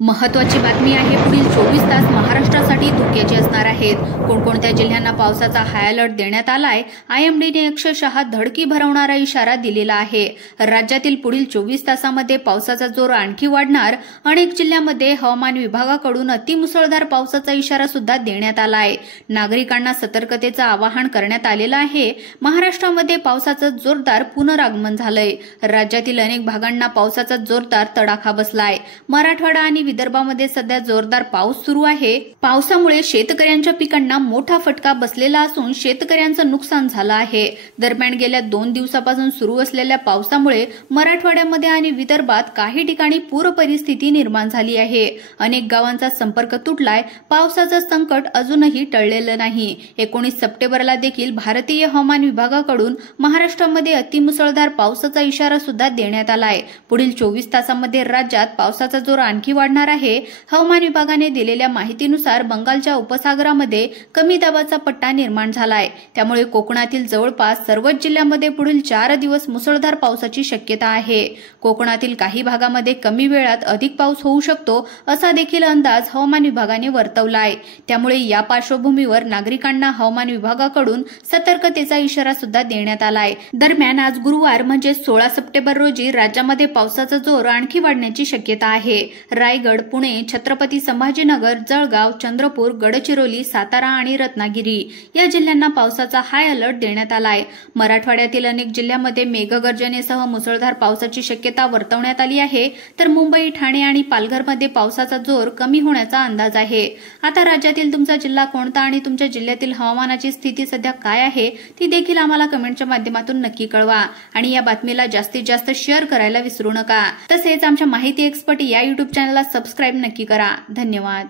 महत्त्वाची बातमी आहे। पुढील 24 तास महाराष्ट्रासाठी धोक्याचे असणार आहेत। कोणकोणत्या जिल्ह्यांना पावसाचा हाय अलर्ट देण्यात आलाय? आयएमडीने अक्षरशः धडकी भरवणारा इशारा दिलेला आहे। राज्यातील पुढील 24 तासांमध्ये पावसाचा जोर आणखी वाढणार। अनेक जिल्ह्यांमध्ये हवामान विभागाकडून अतिमुसळधार पावसाचा इशारा सुद्धा देण्यात आलाय। नागरिकांना सतर्कतेचं आवाहन करण्यात आलेलं आहे। महाराष्ट्रामध्ये पावसाचं जोरदार पुनरागमन झालंय। राज्यातील अनेक भागांना पावसाचा जोरदार तडाखा बसलाय। मराठवाडा आणि विदर्भामध्ये सध्या जोरदार पाऊस सुरू आहे। पावसामुळे शेतकऱ्यांच्या पिकांना मोठा फटका बसलेला असून शेतकऱ्यांचं नुकसान झालं आहे। दरम्यान गेल्या 2 दिवसापासून सुरू असलेल्या पावसामुळे मराठवाड्यामध्ये आणि विदर्भात काही ठिकाणी पूर परिस्थिती निर्माण झाली आहे। अनेक गावांचा संपर्क तुटलाय। पावसाचं संकट अजूनही टळलेलं नाही। 19 सप्टेंबरला देखील भारतीय हवामान विभागाकडून महाराष्ट्रामध्ये अतिमुसळधार पावसाचा इशारा सुद्धा देण्यात आलाय। पुढील 24 तासांमध्ये राज्यात पावसाचा जोर आणखी वाढणार आहे। हवामान विभागाने दिलेल्या माहितीनुसार बंगालच्या उपसागरामध्ये कमी दाबाचा पट्टा निर्माण झालाय। त्यामुळे कोकणातील जवळपास सर्वच जिल्ह्यांमध्ये पुढील 4 दिवस मुसळधार पावसाची शक्यता आहे। कोकणातील काही भागामध्ये कमी वेळात अधिक पाऊस होऊ शकतो असा देखील अंदाज हवामान विभागाने वर्तवलाय। त्यामुळे या पार्श्वभूमीवर नागरिकांना हवामान विभागाकडून सतर्कतेचा इशारा सुद्धा देण्यात आलाय। दरम्यान आज गुरुवार म्हणजे 16 सप्टेंबर रोजी राज्यामध्ये पावसाचा जोर आणखी वाढण्याची शक्यता आहे। रायगड, पुणे, छत्रपती संभाजीनगर, जळगाव, चंद्रपूर, गडचिरोली, सातारा आणि रत्नागिरी या जिल्ह्यांना पावसाचा हाय अलर्ट देण्यात आलाय। मराठवाड्यातील अनेक जिल्ह्यांमध्ये मेघगर्जनेसह मुसळधार पावसाची शक्यता वर्तवण्यात आली आहे। तर मुंबई, ठाणे आणि पालघरमध्ये पावसाचा जोर कमी होण्याचा अंदाज आहे। आता राज्यातील तुमचा जिल्हा कोणता आणि तुमच्या जिल्ह्यातील हवामानाची स्थिती सध्या काय आहे ती देखील आम्हाला कमेंटच्या माध्यमातून नक्की कळवा आणि या बातमीला जास्तीत जास्त शेअर करायला विसरू नका। तसेच आमच्या माहिती एक्सपर्ट या YouTube चॅनलला सबस्क्राइब नक्की करा। धन्यवाद।